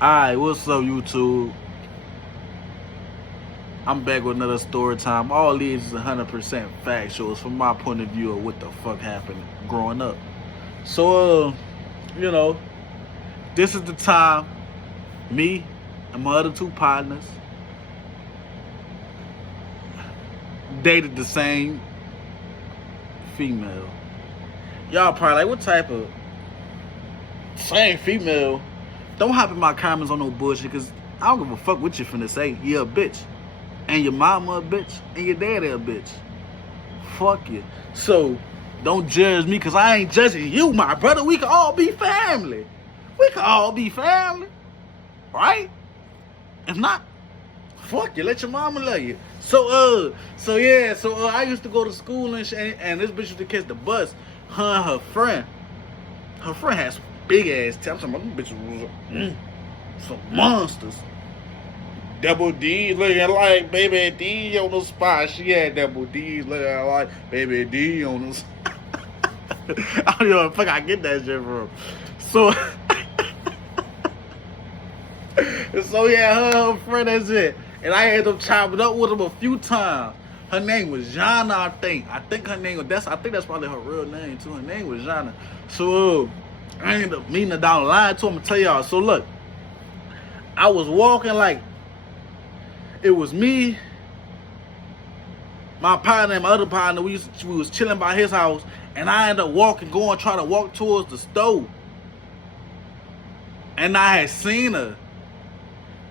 Alright, what's up, YouTube? I'm back with another story time. All these is 100% factual. It's from my point of view of what the fuck happened growing up. So, you know, this is the time me and my other two partners dated the same female. Y'all probably like, what type of same female? Don't hop in my comments on no bullshit, because I don't give a fuck what you finna say. You're a bitch. And your mama a bitch. And your daddy a bitch. Fuck you. So, don't judge me, because I ain't judging you, my brother. We can all be family. We can all be family. Right? If not, fuck you. Let your mama love you. So I used to go to school and shit, and this bitch used to catch the bus. Her and her friend. Her friend has big ass tits. I'm talking about them bitches was some monsters. Double D looking like Baby D on the spot. She had Double D's looking like Baby D on the spot. I don't know if I get that shit from. So, her friend, that's it. And I had to chop it up with him a few times. Her name was Jana, I think. I think that's probably her real name too. Her name was Jana. So I ended up meeting her down the line too. I'm gonna tell y'all. So look, I was walking like, it was me, my partner, and my other partner. We was chilling by his house, and I ended up trying to walk towards the stove. And I had seen her.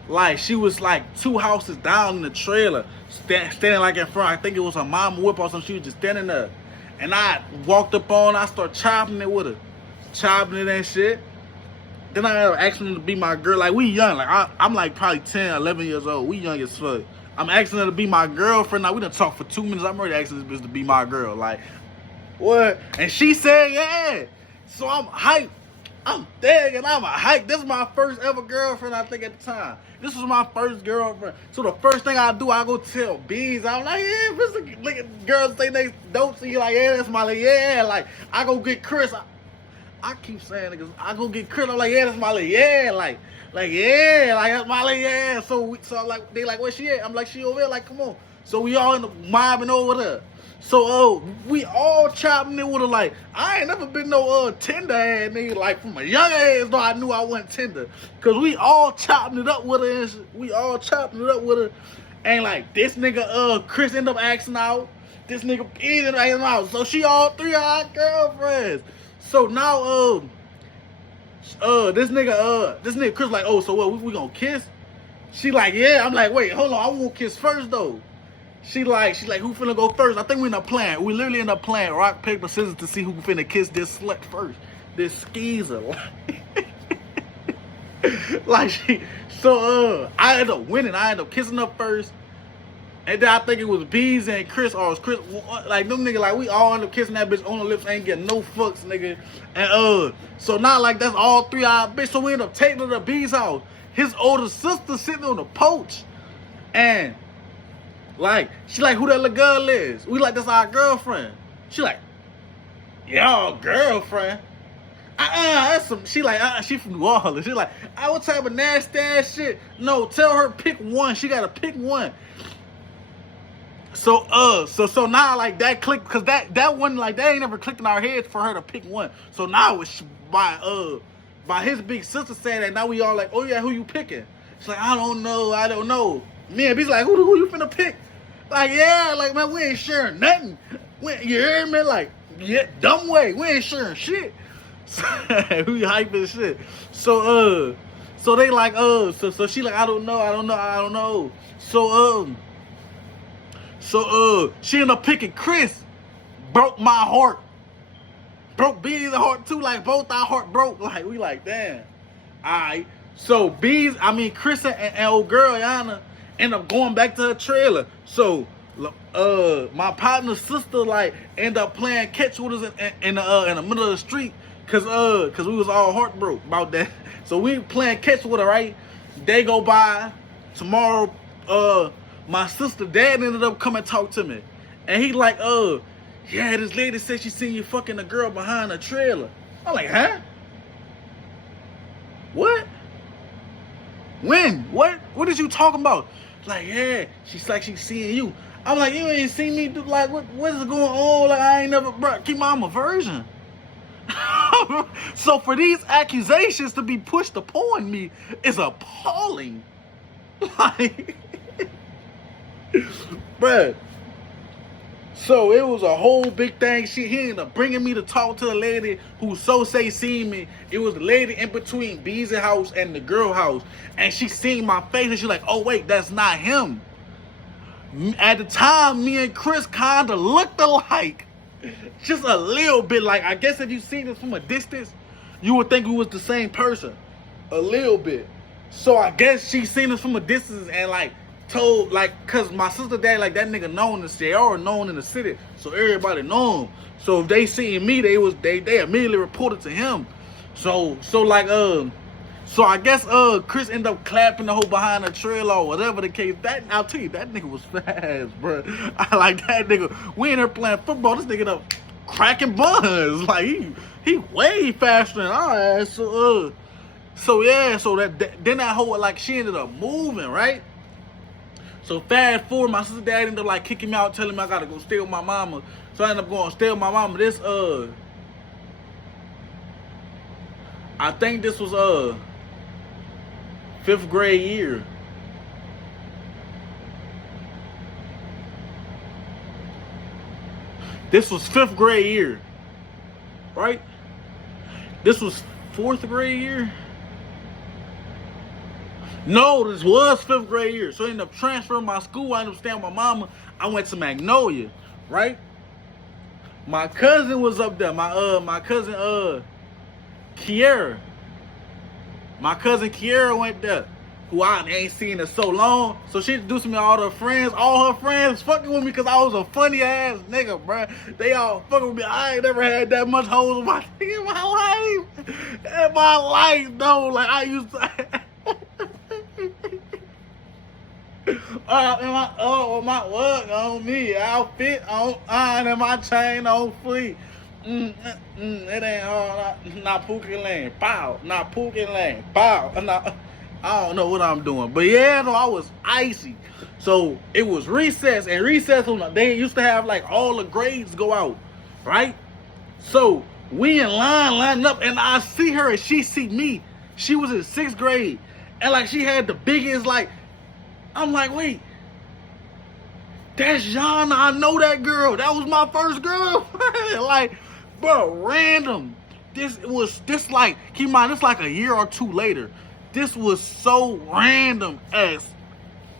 Like, she was like 2 houses down in the trailer, standing like in front. I think it was her mama whip or something. She was just standing there. And I walked up on her. I started chopping it with her. Chopping it and shit. Then I asking her to be my girl. Like, we young. Like, I'm like probably 10, 11 years old. We young as fuck. I'm asking her to be my girlfriend. Now, we done talked for 2 minutes. I'm already asking this bitch to be my girl. Like, what? And she said, yeah. So I'm hyped. I'm thinking I'm a hype. This is my first ever girlfriend, I think, at the time. This was my first girlfriend. So the first thing I do, I go tell Bees. I'm like, yeah, look at girls say they don't see you. Like, yeah, that's my lady. Yeah, like, I go get Chris. I keep saying niggas, I go get Chris. I'm like, yeah, that's my lady. Yeah, like yeah, like that's my lady. Yeah. So like, they like, where she at? I'm like, she over there. Like, come on. So we all in the mobbing over there. So we all chopping it with her. Like, I ain't never been no tender ass nigga. Like, from a young age, though, I knew I wasn't tender. Cause we all chopping it up with her and shit. We all chopping it up with her. And like, this nigga Chris ended up asking out. This nigga ended up asking out. So she all 3 of our girlfriends. So now this nigga Chris like, oh, so what, we gonna kiss? She like, yeah. I'm like, wait, hold on, I won't kiss first though. She like, who finna go first? I think we end up playing. We literally end up playing rock, paper, scissors to see who finna kiss this slut first. This skeezer. I ended up winning. I ended up kissing her first. And then I think it was Bees and Chris, or was Chris, like, them niggas, like, we all end up kissing that bitch on the lips, ain't getting no fucks, nigga. And so now, like, that's all 3 of our bitch. So we end up taking her to Bees' house. His older sister sitting on the porch. And like, she like, who that little girl is? We like, that's our girlfriend. She like, y'all girlfriend? That's some, she like, she from New Orleans. She like, what type of nasty ass shit? No, tell her pick one. She gotta pick one. So now, like, that clicked, because that one, like, that ain't never clicked in our heads for her to pick one. So now it's by his big sister saying that, now we all like, oh yeah, who you picking? She's like, I don't know. Me and B's like, who you finna pick? Like, yeah, like, man, we ain't sharing nothing. You hear me? Like, yeah, dumb way. We ain't sharing shit. We hyping shit. So they like, so she like, I don't know. So she ended up picking Chris. Broke my heart. Broke B's heart too. Like, both our heart broke. Like, we like, damn. Alright. So Chris and old girl Yana end up going back to her trailer. So my partner's sister like end up playing catch with us in the middle of the street, cause we was all heartbroken about that. So we playing catch with her, right? Day go by. Tomorrow, my sister dad ended up coming talk to me, and he like, yeah, this lady said she seen you fucking a girl behind a trailer. I'm like, huh? What? When? What? What is you talking about? Like, yeah, she's like, she's seeing you. I'm like, you ain't seen me do, like, what is going on? Like, I ain't never, bro, keep my, I'm a virgin. So for these accusations to be pushed upon me is appalling. Like, bruh. So it was a whole big thing. He ended up bringing me to talk to a lady who so say seen me. It was the lady in between Beezy house and the girl house. And she seen my face and she's like, oh wait, that's not him. At the time, me and Chris kind of looked alike. Just a little bit. Like, I guess if you seen this from a distance, you would think we was the same person. A little bit. So I guess she seen us from a distance and like told, like, cause my sister dad, like, that nigga known in the city, or known in the city, so everybody know him. So if they seen me, they immediately reported to him. So I guess Chris ended up clapping the whole behind the trail or whatever the case. That, I'll tell you, that nigga was fast, bro. I like that nigga. We in there playing football. This nigga up cracking buns. Like he way faster than our ass. So yeah. So then that whole, like, she ended up moving, right? So fast forward, my sister dad ended up like kicking me out, telling me I gotta go stay with my mama. So I ended up going to stay with my mama. This I think this was 5th grade year. This was 5th grade year, right? This was 4th grade year. No, this was 5th grade year. So I ended up transferring my school. I ended up staying with my mama. I went to Magnolia, right? My cousin was up there. My cousin Kiera. My cousin Kiera went there, who I ain't seen in so long. So she introduced me to all her friends. All her friends fucking with me because I was a funny ass nigga, bro. They all fucking with me. I ain't never had that much hoes in my life. In my life, though. Like, I used to. My work on me, outfit on, and my chain on fleek. It ain't hard. Not Pookie Lane, pow. Not Pookie Lane, pow. I don't know what I'm doing, but yeah, no, I was icy. So it was recess, and recess, they used to have like all the grades go out, right? So we in lining up, and I see her, and she see me. She was in 6th grade, and like she had the biggest, like, I'm like, wait, that's Yana. I know that girl. That was my first girl. Like, bro, random. This like, keep in mind, it's like a year or two later. This was so random as,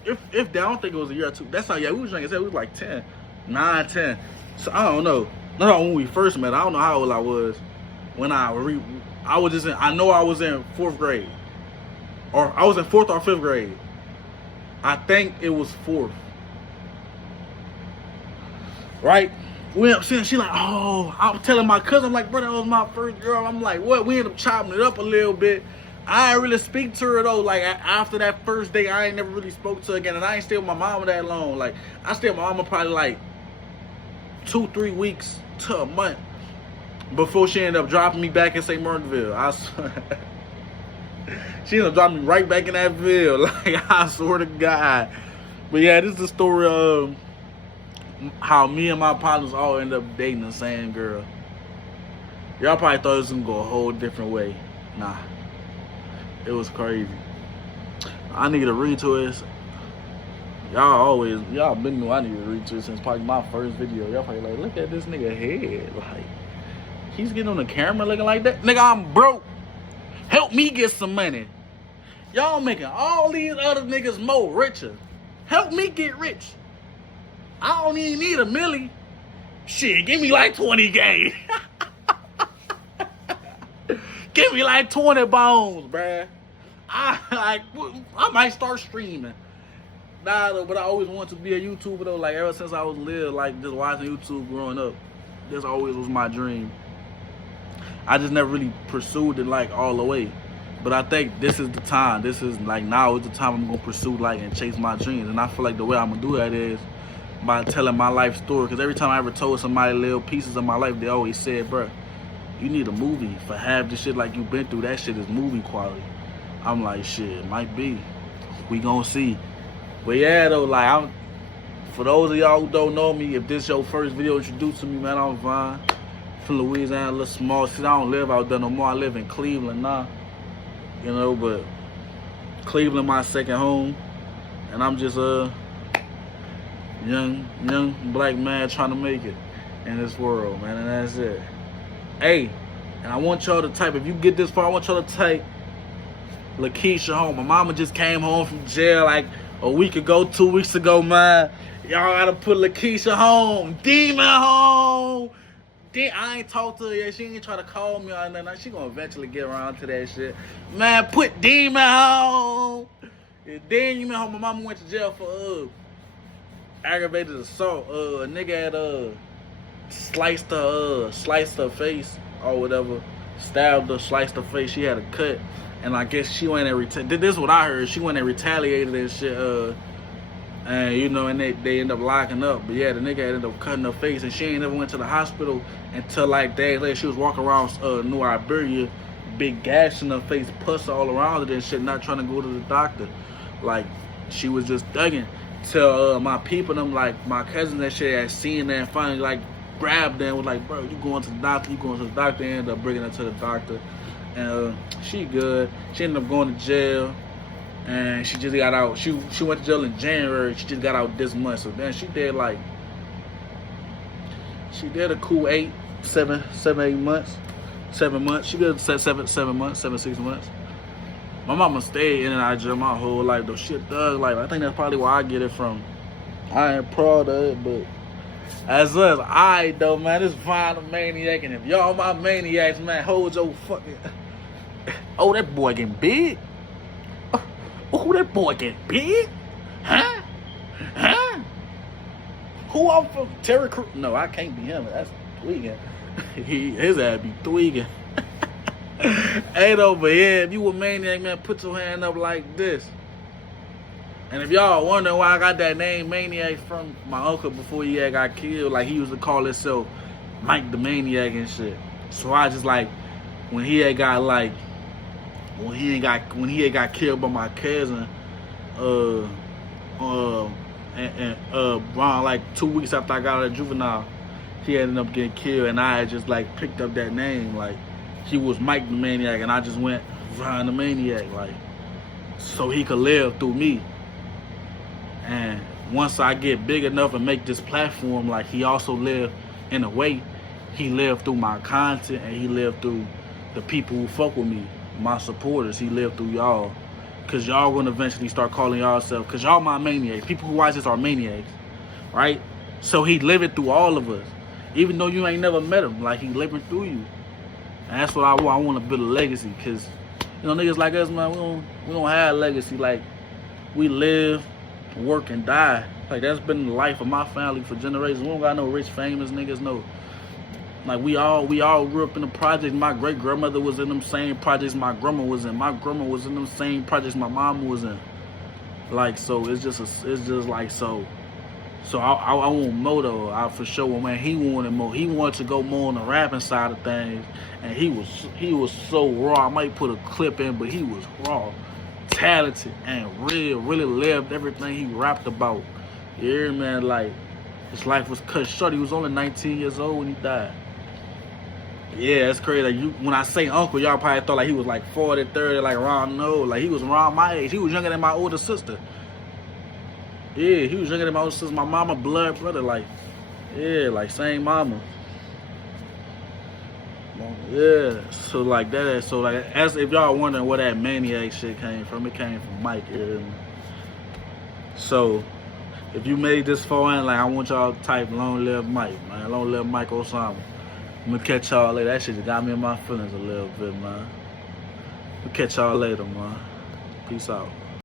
if that, I don't think it was a year or two. That's how, yeah, we was drinking, we was like 10, 9, 10. So I don't know. Not when we first met. I don't know how old I was when I was just in, I know I was in 4th grade. Or I was in 4th or 5th grade. I think it was 4th. Right? We ended up seeing, she like, oh, I'm telling my cousin, I'm like, bro, that was my first girl. I'm like, what? We ended up chopping it up a little bit. I ain't really speak to her though. Like, after that first day, I ain't never really spoke to her again. And I ain't stay with my mama that long. Like, I stayed with my mama probably like 2-3 weeks to a month before she ended up dropping me back in St. Martinville. I swear. She ended up dropping me right back in that ville. Like, I swear to God. But yeah, this is the story of how me and my partners all ended up dating the same girl. Y'all probably thought it was gonna go a whole different way. Nah. It was crazy. I need to retwist. Y'all been know I need to retwist since probably my first video. Y'all probably like, look at this nigga head. Like, he's getting on the camera looking like that. Nigga, I'm broke. Help me get some money. Y'all making all these other niggas more richer. Help me get rich. I don't even need $1 million. Shit, give me like 20K. Give me like 20 bones, bruh. I might start streaming. Nah, though, but I always wanted to be a YouTuber though. Like, ever since I was little, like, just watching YouTube growing up, this always was my dream. I just never really pursued it like all the way. But I think this is the time. This is like, now is the time I'm gonna pursue like and chase my dreams. And I feel like the way I'm gonna do that is by telling my life story. Because every time I ever told somebody little pieces of my life, they always said, bruh, you need a movie for half the shit like you've been through. That shit is movie quality. I'm like, shit, might be. We gonna see. But yeah, though, like, for those of y'all who don't know me, if this your first video introduced to me, man, I'm Vine from Louisiana, a little small city. I don't live out there no more. I live in Cleveland now, you know, but Cleveland my second home, and I'm just a young black man trying to make it in this world, man, and that's it. Hey, and I want y'all to type, if you get this far, I want y'all to type Lakeisha home. My mama just came home from jail like a week ago, 2 weeks ago, man. Y'all gotta put Lakeisha home. Demon home. I ain't talked to her yet. She ain't try to call me or nothing. She gonna eventually get around to that shit. Man, put Demon home. Yeah, Demon home. My mama went to jail for aggravated assault. A nigga had sliced her face or whatever. Stabbed her, sliced her face. She had a cut. And I guess she went and this is what I heard. She went and retaliated and shit. And you know, and they end up locking up. But yeah, the nigga ended up cutting her face, and she ain't never went to the hospital until like days later. She was walking around New Iberia, big gash in her face, pus all around it and shit, not trying to go to the doctor. Like, she was just thugging. Till my people, them, like my cousin that shit, had seen that and finally like grabbed them, was like, bro, you going to the doctor, you going to the doctor. And ended up bringing her to the doctor. And she good. She ended up going to jail. And she just got out. She went to jail in January. She just got out this month. So then she did a cool 7 months. 7 months. She did 7 months, 6 months. My mama stayed in and out of jail my whole life though. Shit thug life. I think that's probably where I get it from. I ain't proud of it, but as us, alright though, man. This Vine a maniac, and if y'all my maniacs, man, hold your fucking. Oh, that boy getting big. Oh, that boy getting big? Huh? Who I'm from? Terry Crews? No, I can't be him. That's tweaking. His ass be tweaking. Hey, though, but yeah, if you a maniac, man, put your hand up like this. And if y'all wondering why I got that name Maniac from my uncle before he had got killed, like he used to call himself Mike the Maniac and shit. So I just like, when he had got killed by my cousin, around like 2 weeks after I got out of juvenile, he ended up getting killed, and I had just like picked up that name. Like, he was Mike the Maniac, and I just went Vine the Maniac, like, so he could live through me. And once I get big enough and make this platform, like, he also lived in a way. He lived through my content, and he lived through the people who fuck with me, my supporters. He lived through y'all, because y'all gonna eventually start calling y'all-self, because y'all my maniacs. People who watch this are maniacs, right? So he living through all of us, even though you ain't never met him. Like, he living through you, and that's what I want. I want to build a legacy, because, you know, niggas like us, man, we don't have a legacy. Like, we live, work, and die. Like, that's been the life of my family for generations. We don't got no rich, famous niggas, no. Like, we all grew up in the projects. My great grandmother was in them same projects my grandma was in. My grandma was in them same projects my mom was in. Like, so it's just like, so I want more though. I for sure, man, he wanted more. He wanted to go more on the rapping side of things, and he was so raw. I might put a clip in, but he was raw, talented, and really lived everything he rapped about. Yeah, man, like, his life was cut short. He was only 19 years old when he died. Yeah, it's crazy. Like, when I say uncle, y'all probably thought like he was like 40, 30, like around, no. Like, he was around my age. He was younger than my older sister. Yeah, he was younger than my older sister. My mama blood brother, like, yeah, like same mama. Yeah, so like that. So like, as if y'all wondering where that Maniac shit came from, it came from Mike. Yeah. So if you made this far in, like, I want y'all to type "Long Live Mike," man. Long live Mike Osama. I'm gonna catch y'all later. That shit just got me in my feelings a little bit, man. We'll catch y'all later, man. Peace out.